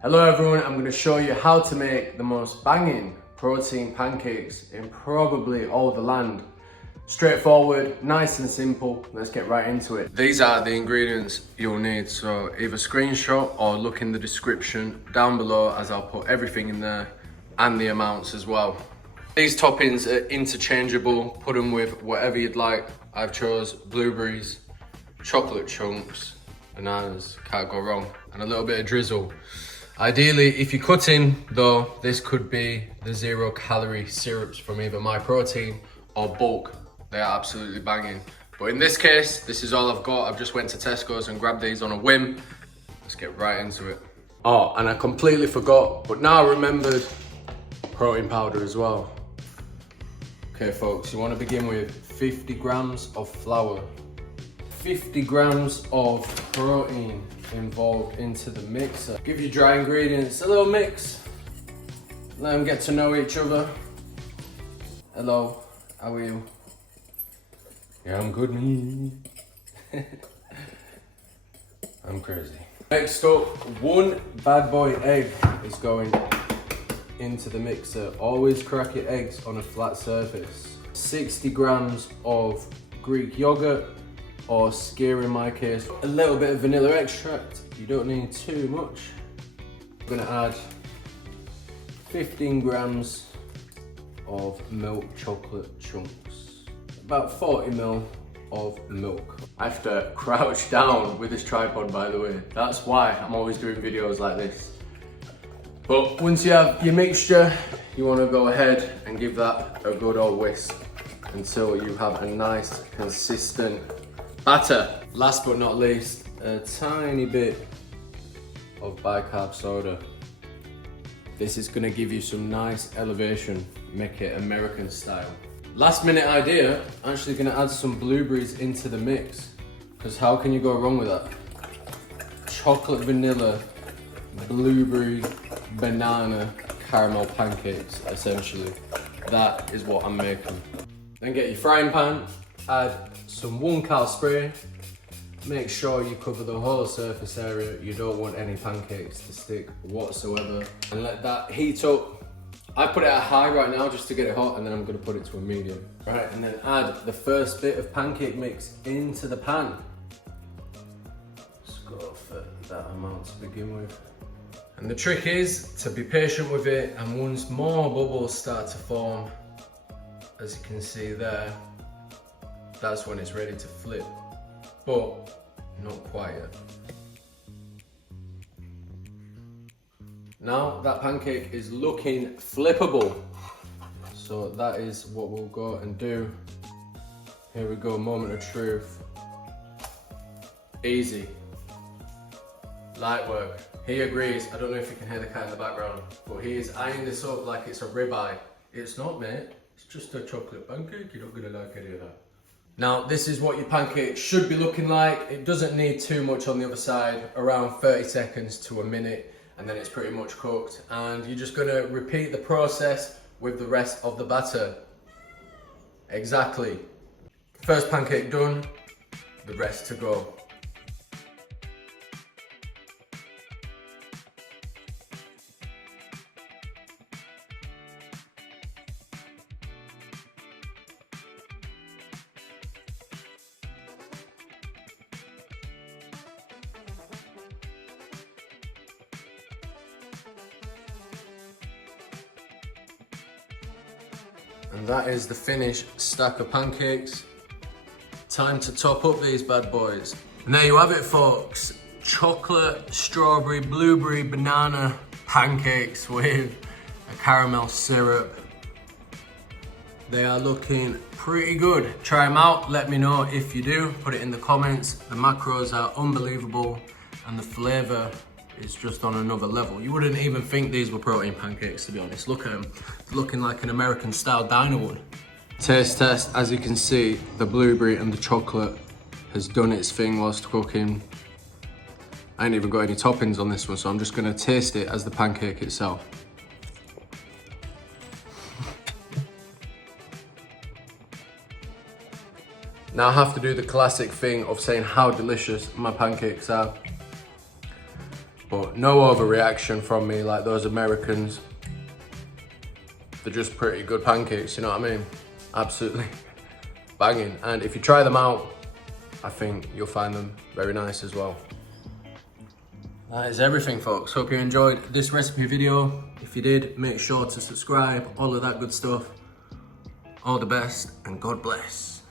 Hello everyone, I'm going to show you how to make the most banging protein pancakes in probably all the land. Straightforward, nice and simple, let's get right into it. These are the ingredients you'll need, so either screenshot or look in the description down below as I'll put everything in there and the amounts as well. These toppings are interchangeable, put them with whatever you'd like. I've chose blueberries, chocolate chunks, bananas, can't go wrong, and a little bit of drizzle. Ideally, if you're cutting though, this could be the 0-calorie syrups from either My Protein or Bulk. They are absolutely banging. But in this case, this is all I've got. I've just went to Tesco's and grabbed these on a whim. Let's get right into it. Oh, and I completely forgot, but now I remembered protein powder as well. Okay folks, you want to begin with 50 grams of flour. 50 grams of protein involved into the mixer. Give your dry ingredients a little mix. Let them get to know each other. Hello, how are you? Yeah, I'm good, me. I'm crazy. Next up, one bad boy egg is going into the mixer. Always crack your eggs on a flat surface. 60 grams of Greek yogurt, or skyr in my case. A little bit of vanilla extract, you don't need too much. I'm gonna add 15 grams of milk chocolate chunks. About 40 ml of milk. I have to crouch down with this tripod, by the way. That's why I'm always doing videos like this. But once you have your mixture, you wanna go ahead and give that a good old whisk until you have a nice, consistent batter. Last but not least, a tiny bit of bicarb soda. This is gonna give you some nice elevation, make it American style. Last minute idea, actually gonna add some blueberries into the mix, because how can you go wrong with that? Chocolate vanilla, blueberry, banana, caramel pancakes, essentially. That is what I'm making. Then get your frying pan, add some 1-cal spray. Make sure you cover the whole surface area. You don't want any pancakes to stick whatsoever. And let that heat up. I put it at high right now just to get it hot, and then I'm gonna put it to a medium. Right, and then add the first bit of pancake mix into the pan. Just go for that amount to begin with. And the trick is to be patient with it, and once more bubbles start to form, as you can see there, that's when it's ready to flip, but not quite yet. Now that pancake is looking flippable, so that is what we'll go and do. Here we go, moment of truth. Easy, light work. He agrees. I don't know if you can hear the cat in the background, but he is eyeing this up like it's a ribeye. It's not, mate. It's just a chocolate pancake. You're not gonna like any of that. Now, this is what your pancake should be looking like. It doesn't need too much on the other side, around 30 seconds to a minute, and then it's pretty much cooked. And you're just gonna repeat the process with the rest of the batter. Exactly. First pancake done, the rest to go. And that is the finished stack of pancakes. Time to top up these bad boys. And there you have it, folks. Chocolate, strawberry, blueberry, banana pancakes with a caramel syrup. They are looking pretty good. Try them out, let me know if you do. Put it in the comments. The macros are unbelievable and the flavor is just on another level. You wouldn't even think these were protein pancakes, to be honest. Look at them, looking like an American style diner would. Taste test, as you can see, the blueberry and the chocolate has done its thing whilst cooking. I ain't even got any toppings on this one, so I'm just gonna taste it as the pancake itself. Now I have to do the classic thing of saying how delicious my pancakes are. But no overreaction from me like those Americans. They're just pretty good pancakes, you know what I mean? Absolutely banging. And if you try them out, I think you'll find them very nice as well. That is everything, folks. Hope you enjoyed this recipe video. If you did, make sure to subscribe, all of that good stuff. All the best and God bless.